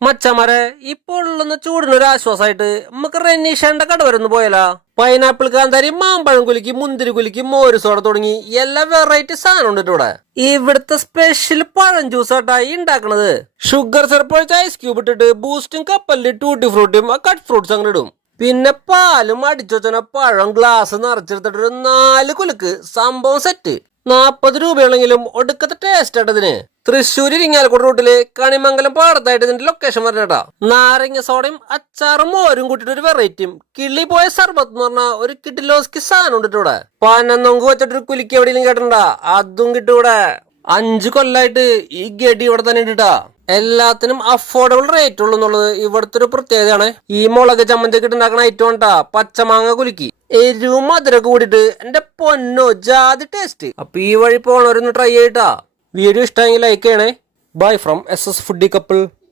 മച്ചമാരെ ഇപ്പോൾ ഉള്ളുന്ന ചൂടിനൊരു ആശ്വാസമായിട്ട് നമുക്ക് റെനീഷന്റെ കട വരുന്നു പോയാലോ. പൈനാപ്പിൾ കാന്താരി മാമ്പഴം കുലിക്ക് മുന്തിരി കുലിക്ക് മോര് സോഡ തുടങ്ങി എല്ലാ വെറൈറ്റി സാധനം ഉണ്ട് ഇവിടെ. ഇവിടുത്തെ സ്പെഷ്യൽ പഴം ജ്യൂസ് ആട്ടായി ഉണ്ടാക്കണത് ഷുഗർ സിറപ്പ് ഐസ് ക്യൂബ് ഇട്ടിട്ട് ബൂസ്റ്റും കപ്പലിൽ ടൂട്ടി ഫ്രൂട്ടിയും കട്ട് ഫ്രൂട്ട്സ് അങ്ങനെ ഇടും. പിന്നെ പാലും അടിച്ചു പഴം ഗ്ലാസ് നിറച്ചെടുത്തിട്ടൊരു നാല് കുലുക്ക് സംഭവം സെറ്റ് നാപ്പത് രൂപയാണെങ്കിലും ഒടുക്കത്തെ ടേസ്റ്റ് ആട്ടതിന് തൃശ്ശൂർ ഇരിങ്ങാലക്കുട റൂട്ടിൽ കണിമംഗലം പാടത്തായിട്ട് ഇതിന്റെ ലൊക്കേഷൻ പറഞ്ഞേട്ടാ നാരങ്ങ സോഡയും അച്ചാറും മോരും കൂട്ടിട്ട് ഒരു വെറൈറ്റിയും കിള്ളി പോയ സർബത്ത് എന്ന് പറഞ്ഞ ഒരു കിട്ടിലോസ്കി സാധനം ഉണ്ട് പനന്നൊങ്ക് വെച്ചിട്ടൊരു കുലുക്കി എവിടെയെങ്കിലും കേട്ടിട്ടുണ്ടാ? അതും കിട്ടൂടെ അഞ്ചു കൊല്ലായിട്ട് ഈ ഗഡി ഇവിടെ തന്നെ ഇട്ടാ എല്ലാത്തിനും അഫോർഡബിൾ റേറ്റ് ഉള്ളൂ എന്നുള്ളത് ഇവിടുത്തെ ഒരു പ്രത്യേകതയാണ്. ഈ മുളക് ചമ്മന്തി കിട്ടുണ്ടാക്കണ ഐറ്റം ഉണ്ടാ പച്ചമാങ്ങ കുലുക്കി. എരിവും മധുരമൊക്കെ കൂടിയിട്ട് എന്റെ പൊന്നോ ജാതി ടേസ്റ്റ് അപ്പൊ ഈ വഴി പോണവരൊന്ന് ട്രൈ ചെയ്യട്ടാ. വീഡിയോ ഇഷ്ടമെങ്കിൽ ലൈക്ക് ചെയ്യണേ. Bye from S S foodie couple